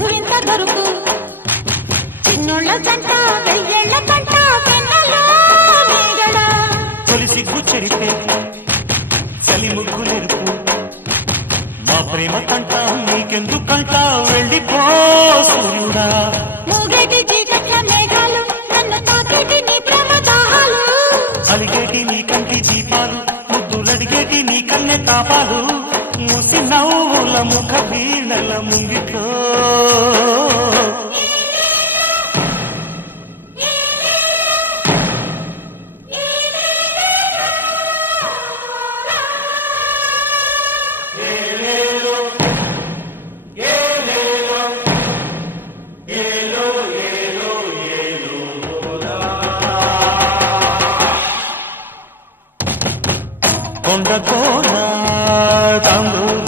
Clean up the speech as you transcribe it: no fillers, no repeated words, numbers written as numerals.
మధురింత దొరుకు చిన్నోళ్ళ జంట వెయ్యేళ్ల పంట వెన్నెలో మేగడ తొలి సిగ్గు చెరిపే చలి ముగ్గులెరుపు మా ప్రేమ కంట నీకెందుకంట వెళ్ళిపో సూర్యుడా మూగేటి చీకట్ల మేఘాలు నన్ను తాకేటి నీ ప్రేమ దాహాలు అలిగేటి నీ కంటి దీపాలు ముద్దులడిగేటి నీ కన్నె తాపాలు మూసి నవ్వుల ముఖ వీణల ముంగిట్లో